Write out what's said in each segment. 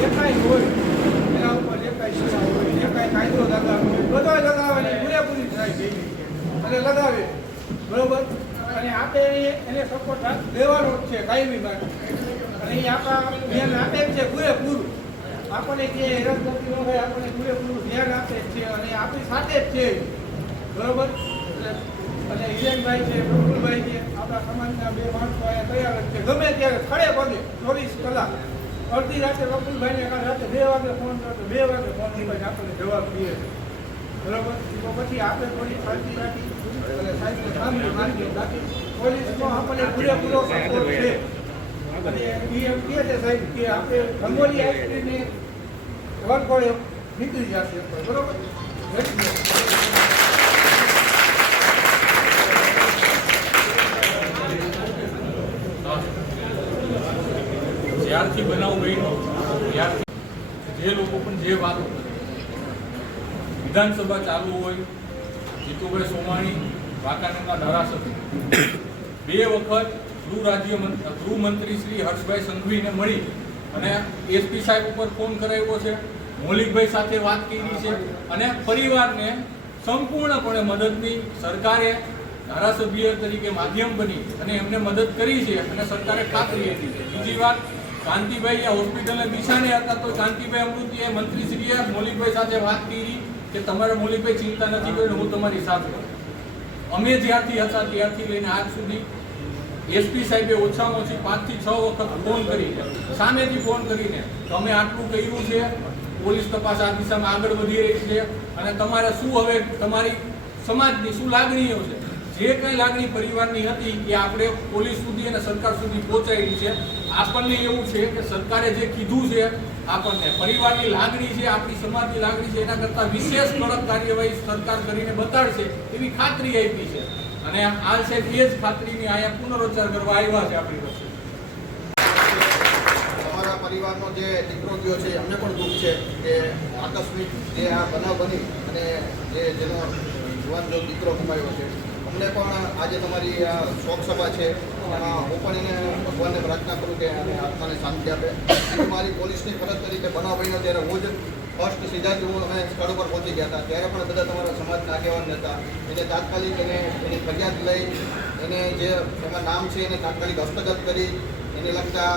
જે કાંઈ હોય એના ઉપર જે કાંઈ સજા હોય, જે કાંઈ કાયદો લગાવે હોય, બધો લગાવવાની પૂરેપૂરી ટ્રાય કરી અને લગાવે, બરોબર. અને આપણે એને સપોર્ટ દેવાનો જ છે કાયમી માટે. અને એ આપણા ધ્યાન આપે છે પૂરેપૂરું. આપણને જે હેરાન કરતી ન હોય આપણને પૂરેપૂરું ધ્યાન આપે છે અને આપણી સાથે જ છે, બરોબર. અને હિરેનભાઈ છે, પ્રફુલભાઈ છે, આપણા સમાજના બે માણસો અહીંયા તૈયાર જ છે. ગમે ત્યારે ખડે પગે 24 કલાક, અડધી રાતે પ્રફુલભાઈને રાતે 2 વાગે ફોન કરો તો 2 વાગે ફોન કરીને આપણને જવાબ દઈએ છે, બરોબર. તો પછી આપણે થોડી શાંતિ રાખી અને સાહેબને સાંભળી માનીએ. બાકી પોલીસનો આપણને પૂરેપૂરો સપોર્ટ છે. અને એ એમ કહે છે સાહેબ કે આપણે રંગોલી આઈસ્ક્રીમને વરઘોડે નીકળી જશે, બરોબર. જ્યારથી બનાવ બન્યો ત્યારથી જે લોકો પણ જે વાતો કરે, વિધાનસભા ચાલુ હોય, જીતુભાઈ સોમાણી વાંકાનેરના ધારાસભ્ય 2 વખત ગૃહમંત્રી શ્રી હર્ષભાઈ સંઘવીને મળી અને એસપી સાહેબ ઉપર ફોન કરાવ્યો છે, મૌલિકભાઈ સાથે વાત કરી છે અને પરિવારને સંપૂર્ણપણે મદદની સરકારે ધારાસભ્ય તરીકે માધ્યમ બની અને એમને મદદ કરી છે અને સરકારે ખાતરી આપી છે. બીજી વાત, કાંતિભાઈ આ હોસ્પિટલને બિછાને હતા તો કાંતિભાઈ અમૃતિએ મંત્રીશ્રીએ મૌલિકભાઈ સાથે વાત કરી કે તમારે મૌલિકભાઈ ચિંતા નથી કરી, હું તમારી સાથે. અમે જ્યારથી હતા ત્યારથી લઈને આજ સુધી એસપી સાહેબે ઓછામાં ઓછી 5 થી 6 વખત ફોન કરીને, સામેથી ફોન કરીને તમે આટલું કર્યું છે, પોલીસ તપાસ આ દિશામાં આગળ વધી રહી છે અને તમારે શું હવે તમારી સમાજની શું લાગણીઓ છે, જે કંઈ લાગણી પરિવારની હતી એ આપણે પોલીસ સુધી અને સરકાર સુધી પહોંચાડી છે. આપણને એવું છે કે સરકારે જે કીધું છે, આપણને પરિવારની લાગણી છે, આપણી સમાજની લાગણી છે, એના કરતાં વિશેષ કડક કાર્યવાહી સરકાર કરીને બતાડશે એવી ખાતરી આપી છે. અને આ છે એ જ ખાતરીની અહીંયા પુનરોચ્ચાર કરવા આવ્યા છે આપણી પાસે. તમારા પરિવારનો જે દીકરો ગયો છે અમને પણ દુઃખ છે કે આકસ્મિક જે આ બનાવ બની અને જેનો જુવાન જો દીકરો ગુમાવ્યો છે. અમને પણ આજે તમારી આ શોક સભા છે એમાં હું પણ એને ભગવાનને પ્રાર્થના કરું કે આત્માને શાંતિ આપે. મારી પોલીસની ફરજ તરીકે બનાવ બન્યો ત્યારે હું જ ફર્સ્ટ સીધા જ અમે સ્થળ પર પહોંચી ગયા હતા. ત્યારે પણ બધા તમારા સમાજના આગેવાન હતા. એને તાત્કાલિક એની ફરિયાદ લઈ એને જે એમાં નામ છે એને તાત્કાલિક હસ્તગત કરી, એને લગતા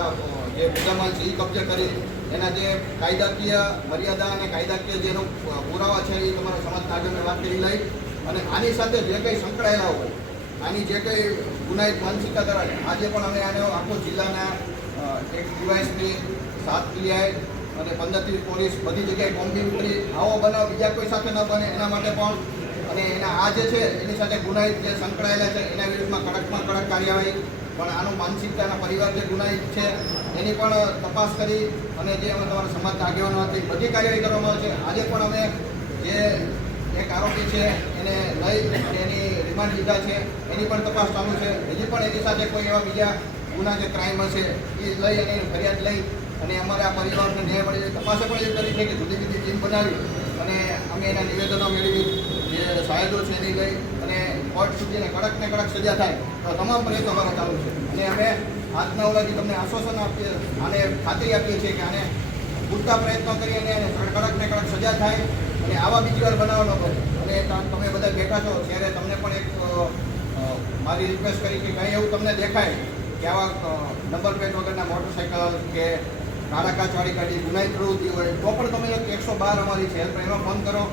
જે મુદ્દામાલ છે એ કબજે કરી, એના જે કાયદાકીય મર્યાદા અને કાયદાકીય જેનો પુરાવા છે એ તમારા સમાજના આગળની વાત કરી લઈ અને આની સાથે જે કંઈ સંકળાયેલા હોય, આની જે કંઈ ગુનાહિત માનસિકતા ધરાવે, આજે પણ અમે આનો આખો જિલ્લાના એક ડીવાયએસપી 7 પીઆઈ અને 15 પોલીસ બધી જગ્યાએ કોમ્બિંગ કરી આવો બનાવ બીજા કોઈ સાથે ન બને એના માટે પણ અને એના આ જે છે એની સાથે ગુનાહિત જે સંકળાયેલા છે એના વિરુદ્ધમાં કડકમાં કડક કાર્યવાહી, પણ આનું માનસિકતાના પરિવાર જે ગુનાહિત છે એની પણ તપાસ કરી અને જે અમે તમારા સમાજના આગેવાનો હતી બધી કાર્યવાહી કરવામાં આવે છે. આજે પણ અમે જે એક આરોપી છે એને લઈ એની રિમાન્ડ લીધા છે, એની પણ તપાસ ચાલુ છે. હજી પણ એની સાથે કોઈ એવા બીજા ગુના જે ક્રાઇમ હશે એ લઈ અને એની ફરિયાદ લઈ અને અમારા પરિવારને ન્યાય મળે છે. તપાસે પણ એ કરી છે કે જુદી જુદી ટીમ બનાવી અને અમે એના નિવેદનો મેળવી જે સાહેબો છે એની લઈ અને કોર્ટ સુધી કડક ને કડક સજા થાય તો તમામ પ્રયત્નો અમારા ચાલુ છે. અને અમે આજના ઓલાથી તમને આશ્વાસન આપીએ આને ખાતરી આપીએ છીએ કે આને પૂરતા પ્રયત્નો કરી અને કડક ને કડક સજા થાય અને આવા બીજી વાર બનાવ ન બને. અને તમે બધા બેઠા છો ત્યારે તમને પણ એક મારી રિક્વેસ્ટ કરી કે કંઈ એવું તમને દેખાય કે આવા નંબર પ્લેટ વગરના મોટરસાઇકલ કે કાળા કાચવાળી ગાડી ગુનાહિત પ્રવૃત્તિ હોય તો પણ તમે 112 અમારી છે એમાં ફોન કરો.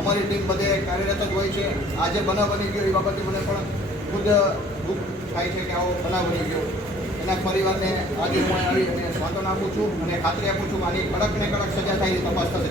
અમારી ટીમ બધે કાર્યરત જ હોય છે. આજે બનાવ બની ગયો એ બાબતે મને પણ ખુદ દુઃખ થાય છે કે આવો બનાવ બની ગયો. એના પરિવારને આજે હું આવી અને સાંત્વના આપું છું અને ખાતરી આપું છું કે આની કડક ને કડક સજા થાય એ તપાસ થશે.